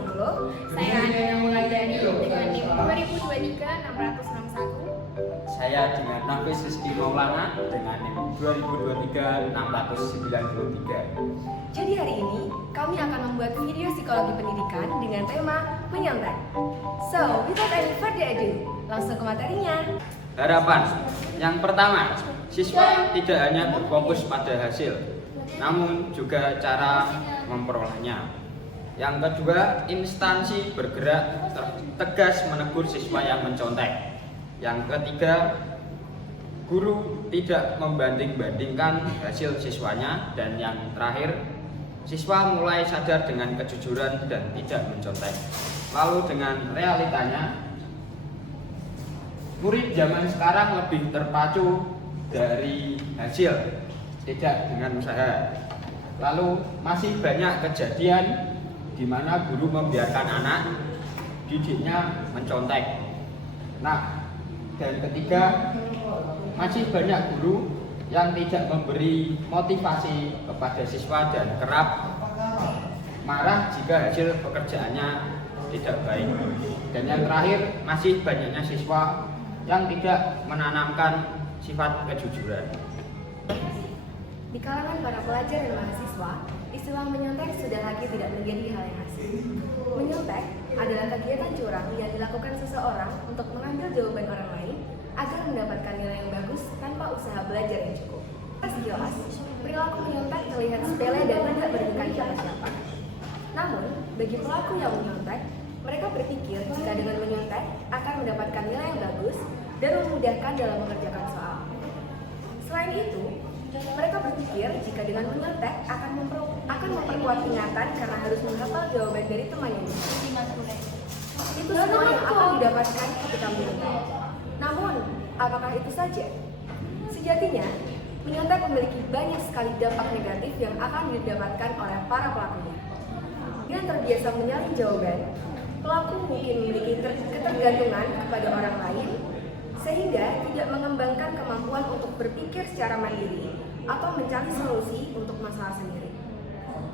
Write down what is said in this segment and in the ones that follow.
Saya Andrea Mulandani dengan NIM 2023-661. Saya dengan Nafis Rizky Maulana dengan NIM 2023-693. Jadi hari ini kami akan membuat video psikologi pendidikan dengan tema menyontek. So, without any further ado, langsung ke materinya. Harapan yang pertama, siswa tidak hanya berfokus pada hasil, namun juga cara memperolehnya. Yang kedua, instansi bergerak tegas menegur siswa yang mencontek. Yang ketiga, guru tidak membanding-bandingkan hasil siswanya. Dan yang terakhir, siswa mulai sadar dengan kejujuran dan tidak mencontek. Lalu dengan realitanya, murid zaman sekarang lebih terpacu dari hasil, tidak dengan usaha. Lalu masih banyak kejadian di mana guru membiarkan anak didiknya mencontek. Nah, dan ketiga, masih banyak guru yang tidak memberi motivasi kepada siswa dan kerap marah jika hasil pekerjaannya tidak baik. Dan yang terakhir, masih banyaknya siswa yang tidak menanamkan sifat kejujuran. Di kalangan para pelajar dan mahasiswa, istilah menyontek sudah lagi tidak menjadi hal yang asing. Menyontek adalah kegiatan curang yang dilakukan seseorang untuk mengambil jawaban orang lain agar mendapatkan nilai yang bagus tanpa usaha belajar yang cukup. Sekilas, perilaku menyontek terlihat sepele dan tidak merugikan siapa-siapa. Namun, bagi pelaku yang menyontek, mereka berpikir jika dengan menyontek akan mendapatkan nilai yang bagus dan memudahkan dalam mengerjakan soal. Selain itu, mereka berpikir jika dengan menyontek akan memperkuat ingatan karena harus menghafal jawaban dari teman yang benar. Itu semua yang akan didapatkan ketika menyontek. Namun, apakah itu saja? Sejatinya, menyontek memiliki banyak sekali dampak negatif yang akan didapatkan oleh para pelakunya. Dengan terbiasa menyalin jawaban, pelaku mungkin memiliki ketergantungan kepada orang lain, sehingga tidak mengembangkan kemampuan untuk berpikir secara mandiri atau mencari solusi untuk masalah sendiri.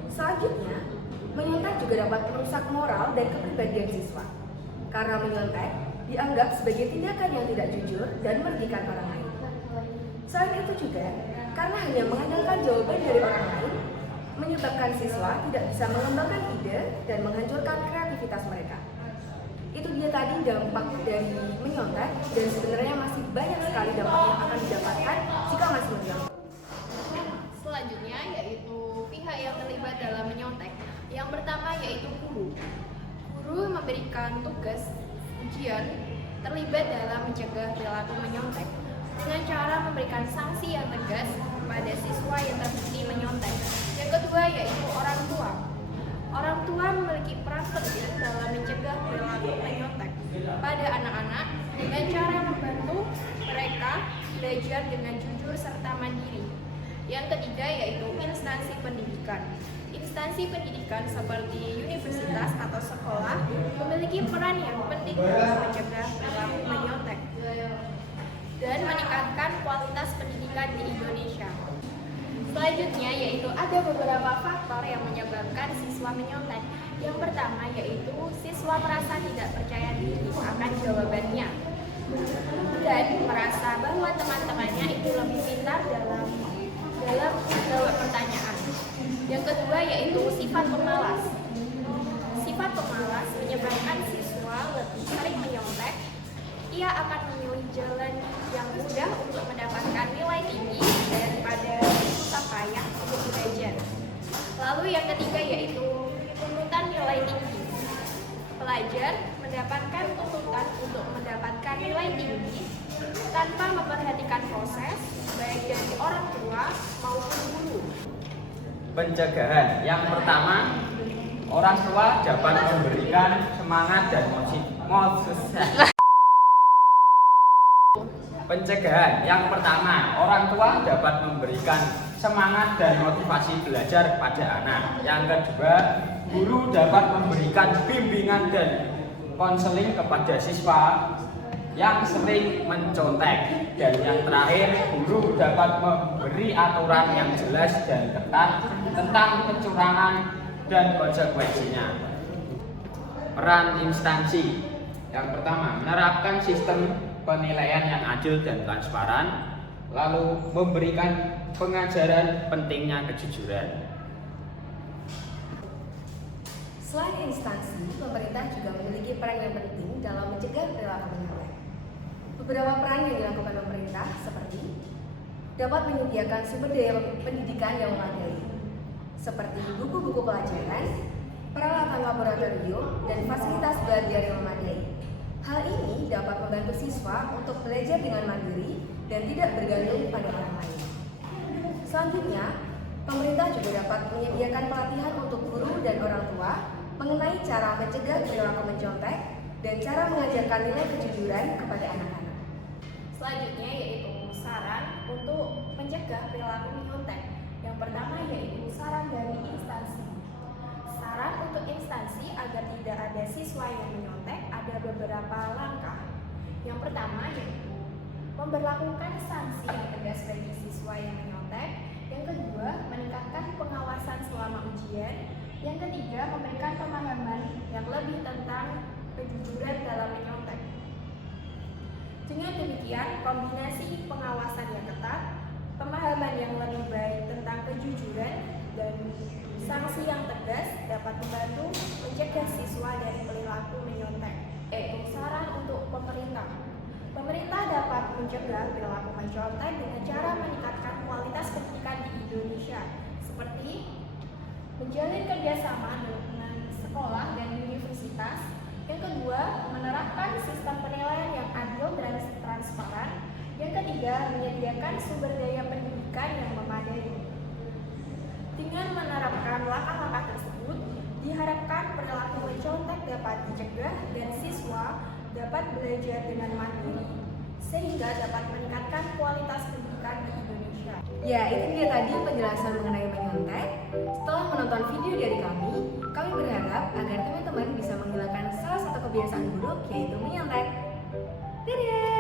Selanjutnya, menyontek juga dapat merusak moral dan kepribadian siswa. Karena menyontek dianggap sebagai tindakan yang tidak jujur dan merugikan orang lain. Selain itu juga, karena hanya mengandalkan jawaban dari orang lain, menyebabkan siswa tidak bisa mengembangkan ide dan menghancurkan kreativitas mereka. Itu dia tadi dampak dari menyontek, dan sebenarnya masih banyak sekali dampak yang akan didapatkan jika masih menyontek. Selanjutnya yaitu pihak yang terlibat dalam menyontek. Yang pertama yaitu guru. Guru memberikan tugas ujian terlibat dalam mencegah perilaku menyontek dengan cara memberikan sanksi yang tegas kepada siswa yang terbukti menyontek. Yang kedua yaitu orang tua. Orang tua memiliki peran penting dalam mencegah perilaku menyontek pada anak-anak dengan cara membantu mereka belajar dengan jujur serta mandiri. Yang ketiga yaitu instansi pendidikan. Instansi pendidikan seperti universitas atau sekolah memiliki peran yang penting dalam mencegah perilaku menyontek dan meningkatkan kualitas pendidikan di Indonesia. Selanjutnya yaitu ada beberapa faktor yang menyebabkan siswa menyontek. Yang pertama yaitu siswa merasa tidak percaya diri akan jawabannya dan merasa bahwa teman-temannya itu lebih pintar dalam menjawab pertanyaan. Yang kedua yaitu sifat pemalas. Sifat pemalas menyebabkan siswa lebih sering menyontek. Ia akan memilih jalan yang mudah untuk mendapatkan nilai tinggi daripada susah payah untuk belajar. Lalu yang ketiga yaitu tuntutan nilai tinggi. Pelajar mendapatkan tuntutan untuk mendapatkan nilai tinggi tanpa memperhatikan proses baik dari orang tua maupun guru. Pencegahan yang pertama, orang tua dapat memberikan semangat dan motivasi. Pencegahan yang pertama, orang tua dapat memberikan semangat dan motivasi belajar pada anak. Yang kedua, guru dapat memberikan bimbingan dan konseling kepada siswa yang sering mencontek. Dan yang terakhir, guru dapat memberi aturan yang jelas dan ketat tentang kecurangan dan konsekuensinya. peran instansi. Yang pertama, menerapkan sistem penilaian yang adil dan transparan, lalu memberikan pengajaran pentingnya kejujuran. Selain instansi, pemerintah juga memiliki peran yang penting dalam mencegah perilaku menyontek. Beberapa peran yang dilakukan pemerintah seperti dapat menyediakan sumber daya pendidikan yang memadai, seperti buku-buku pelajaran, peralatan laboratorium, dan fasilitas belajar yang memadai. Hal ini dapat membantu siswa untuk belajar dengan mandiri dan tidak bergantung pada orang lain. Selanjutnya, pemerintah juga dapat menyediakan pelatihan untuk guru dan orang tua mengenai cara mencegah perilaku mencontek dan cara mengajarkan nilai kejujuran kepada anak-anak. Selanjutnya yaitu saran untuk mencegah perilaku menyontek. Yang pertama yaitu saran dari instansi. Saran untuk instansi agar tidak ada siswa yang menyontek ada beberapa langkah. Yang pertama yaitu memberlakukan sanksi yang tegas bagi siswa yang menyontek. Yang kedua, meningkatkan pengawasan selama ujian. Yang ketiga, memberikan pemahaman yang lebih tentang kejujuran dalam menyontek. Dengan demikian, kombinasi pengawasan yang ketat, pemahaman yang lebih baik tentang kejujuran, dan sanksi yang tegas dapat membantu mencegah siswa dari perilaku menyontek. Saran untuk pemerintah. Pemerintah dapat mencegah perilaku mencontek dengan cara meningkatkan kualitas pendidikan di Indonesia, seperti menjalin kerjasama dengan sekolah dan universitas. Yang kedua, menerapkan sistem penilaian yang adil dan transparan. Yang ketiga, menyediakan sumber daya pendidikan yang memadai. Dengan menerapkan langkah-langkah tersebut, diharapkan perilaku mencontek dapat dicegah dan siswa dapat belajar dengan mandiri, sehingga dapat meningkatkan kualitas pendidikan di Indonesia. Ya, itu dia tadi penjelasan mengenai menyontek. Setelah menonton video dari kami berharap agar teman-teman bisa menghilangkan salah satu kebiasaan buruk, yaitu menyontek. Dadah!